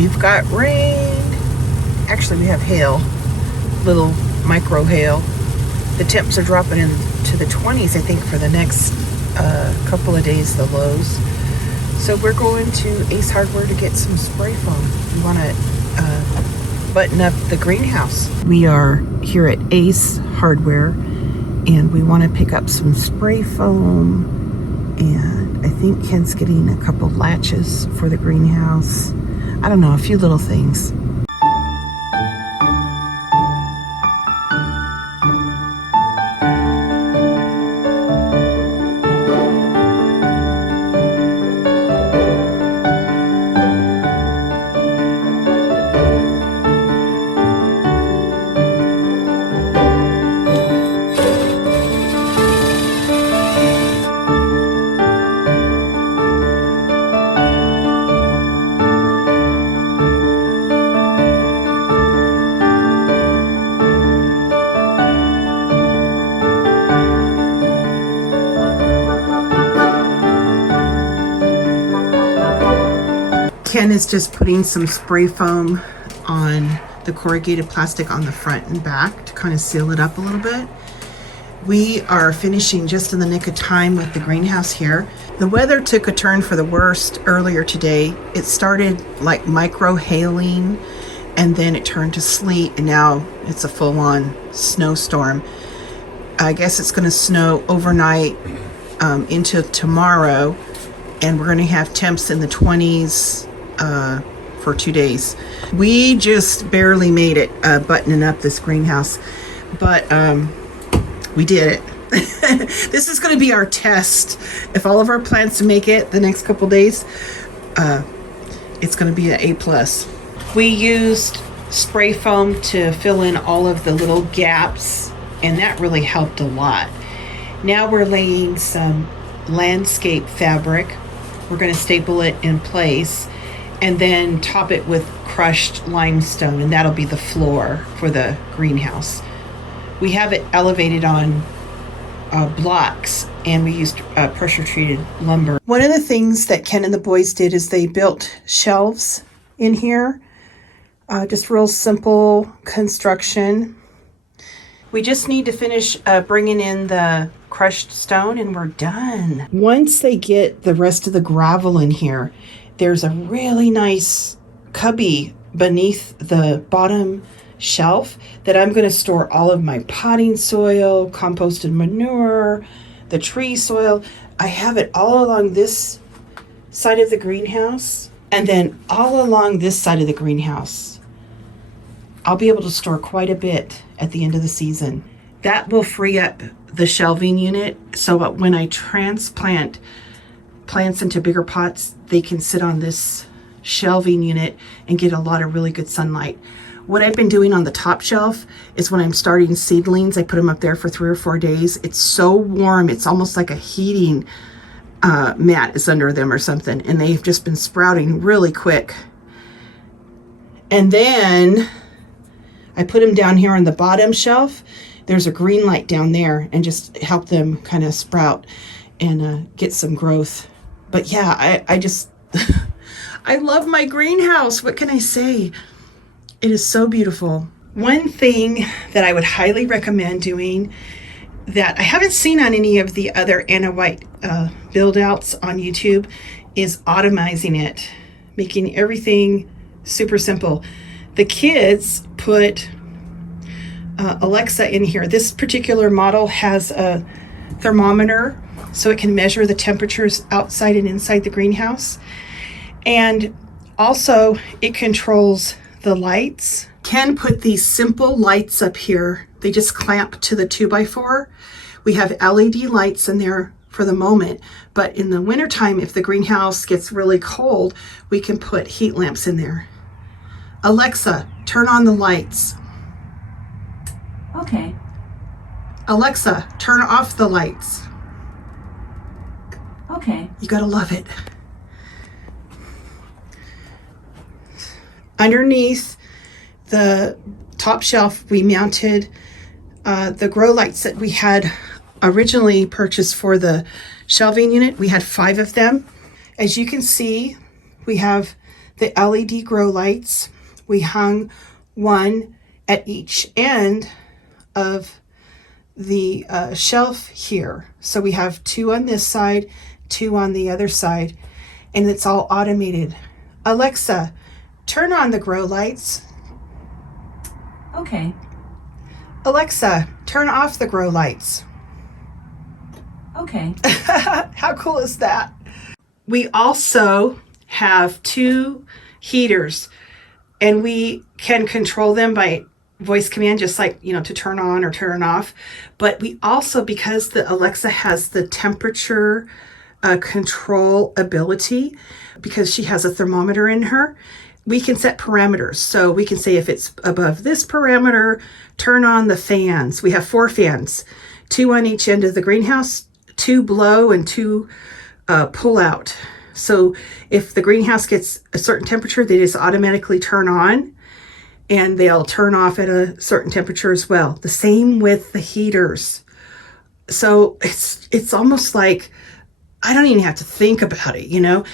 We've got rain. Actually, we have hail, little micro hail. The temps are dropping into the 20s, I think, for the next couple of days, the lows. So we're going to Ace Hardware to get some spray foam. We want to button up the greenhouse. We are here at Ace Hardware, and we want to pick up some spray foam, and I think Ken's getting a couple latches for the greenhouse. I don't know, a few little things. Ken is just putting some spray foam on the corrugated plastic on the front and back to kind of seal it up a little bit. We are finishing just in the nick of time with the greenhouse here. The weather took a turn for the worst earlier today. It started like micro hailing, and then it turned to sleet, and now it's a full-on snowstorm. I guess it's going to snow overnight into tomorrow, and we're going to have temps in the 20s for 2 days. We just barely made it buttoning up this greenhouse, but we did it. This is going to be our test. If all of our plants make it the next couple days, it's going to be an A+. We used spray foam to fill in all of the little gaps, and that really helped a lot. Now we're laying some landscape fabric. We're going to staple it in place and then top it with crushed limestone, and that'll be the floor for the greenhouse. We have it elevated on blocks, and we used pressure treated lumber. One of the things that Ken and the boys did is they built shelves in here. Just real simple construction. We just need to finish bringing in the crushed stone, and we're done. Once they get the rest of the gravel in here, there's a really nice cubby beneath the bottom shelf that I'm going to store all of my potting soil, composted manure, the tree soil. I have it all along this side of the greenhouse, and then all along this side of the greenhouse. I'll be able to store quite a bit at the end of the season. That will free up the shelving unit, so when I transplant plants into bigger pots, they can sit on this shelving unit and get a lot of really good sunlight. What I've been doing on the top shelf is when I'm starting seedlings, I put them up there for 3 or 4 days. It's so warm, it's almost like a heating mat is under them or something, and they've just been sprouting really quick. And then I put them down here on the bottom shelf. There's a green light down there, and just help them kind of sprout and get some growth. But yeah, I just, I love my greenhouse. What can I say? It is so beautiful. One thing that I would highly recommend doing that I haven't seen on any of the other Anna White build outs on YouTube is automizing it, making everything super simple. The kids put Alexa in here. This particular model has a thermometer, so it can measure the temperatures outside and inside the greenhouse. And also it controls the lights. Ken put these simple lights up here. They just clamp to the 2x4. We have LED lights in there for the moment, but in the wintertime, if the greenhouse gets really cold, we can put heat lamps in there. Alexa, turn on the lights. Okay. Alexa, turn off the lights. Okay. You gotta love it. Underneath the top shelf, we mounted the grow lights that we had originally purchased for the shelving unit. We had 5 of them. As you can see, we have the LED grow lights. We hung one at each end of the shelf here. So we have 2 on this side, 2 on the other side, and it's all automated. Alexa, turn on the grow lights. Okay. Alexa, turn off the grow lights. Okay. How cool is that? We also have 2 heaters, and we can control them by voice command, just like, you know, to turn on or turn off. But we also, because the Alexa has the temperature control ability, because she has a thermometer in her, we can set parameters. So we can say if it's above this parameter, turn on the fans. We have 4 fans, 2 on each end of the greenhouse, 2 blow and 2 pull out. So if the greenhouse gets a certain temperature, they just automatically turn on, and they'll turn off at a certain temperature as well. The same with the heaters. So it's almost like I don't even have to think about it, you know.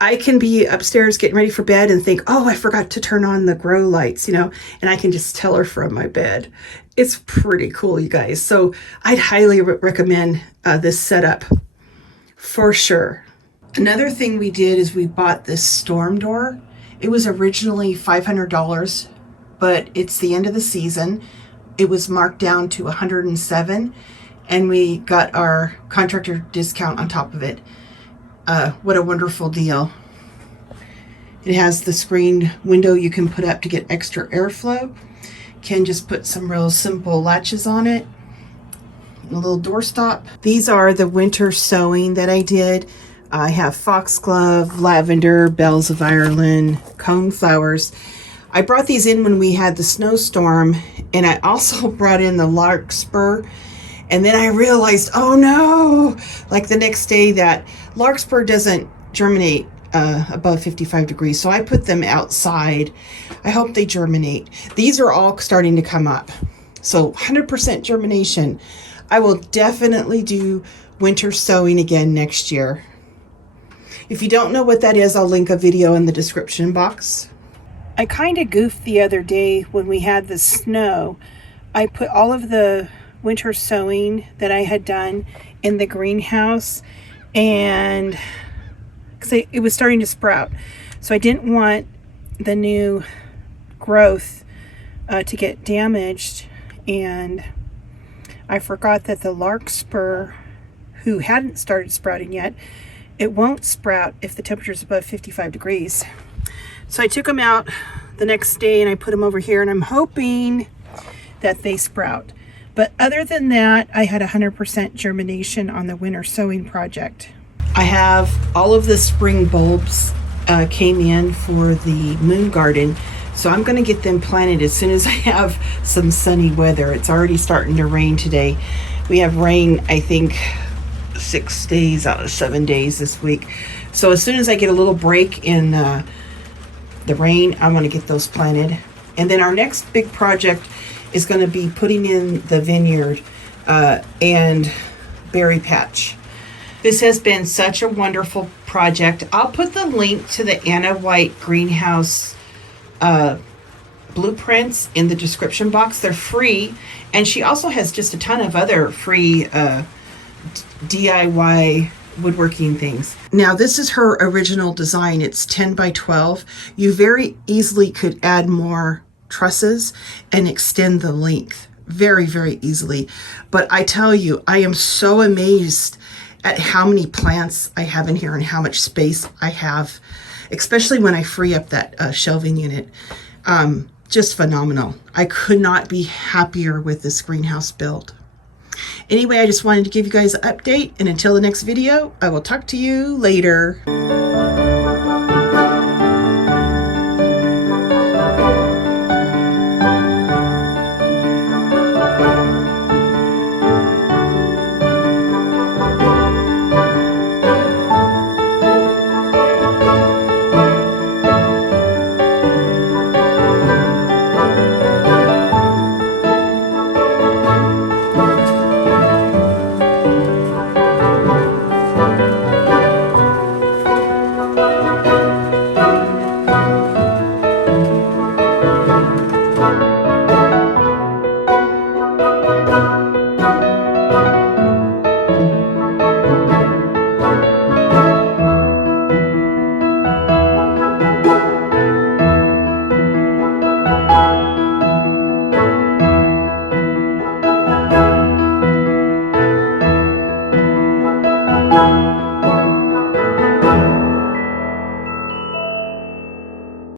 I can be upstairs getting ready for bed and think, oh, I forgot to turn on the grow lights, you know, and I can just tell her from my bed. It's pretty cool, you guys. So I'd highly recommend this setup for sure. Another thing we did is we bought this storm door. It was originally $500, but it's the end of the season. It was marked down to $107, and we got our contractor discount on top of it. What a wonderful deal. It has the screened window you can put up to get extra airflow. Can just put some real simple latches on it. A little doorstop. These are the winter sowing that I did. I have foxglove, lavender, bells of Ireland, cone flowers. I brought these in when we had the snowstorm, and I also brought in the larkspur. And then I realized, oh no, like the next day, that larkspur doesn't germinate above 55 degrees. So I put them outside. I hope they germinate. These are all starting to come up. So 100% germination. I will definitely do winter sowing again next year. If you don't know what that is, I'll link a video in the description box. I kind of goofed the other day when we had the snow. I put all of the winter sowing that I had done in the greenhouse, and because it was starting to sprout. So I didn't want the new growth to get damaged, and I forgot that the larkspur, who hadn't started sprouting yet, it won't sprout if the temperature is above 55 degrees. So I took them out the next day and I put them over here, and I'm hoping that they sprout. But other than that, I had 100% germination on the winter sowing project. I have all of the spring bulbs came in for the moon garden. So I'm going to get them planted as soon as I have some sunny weather. It's already starting to rain today. We have rain, I think, 6 days out of 7 days this week. So as soon as I get a little break in the rain, I want to get those planted. And then our next big project is going to be putting in the vineyard and berry patch. This has been such a wonderful project. I'll put the link to the Anna White greenhouse blueprints in the description box. They're free, and she also has just a ton of other free DIY woodworking things. Now this is her original design. It's 10 by 12. You very easily could add more trusses and extend the length very, very easily. But I tell you, I am so amazed at how many plants I have in here and how much space I have, especially when I free up that shelving unit. Just phenomenal. I could not be happier with this greenhouse build. Anyway, I just wanted to give you guys an update, and until the next video, I will talk to you later.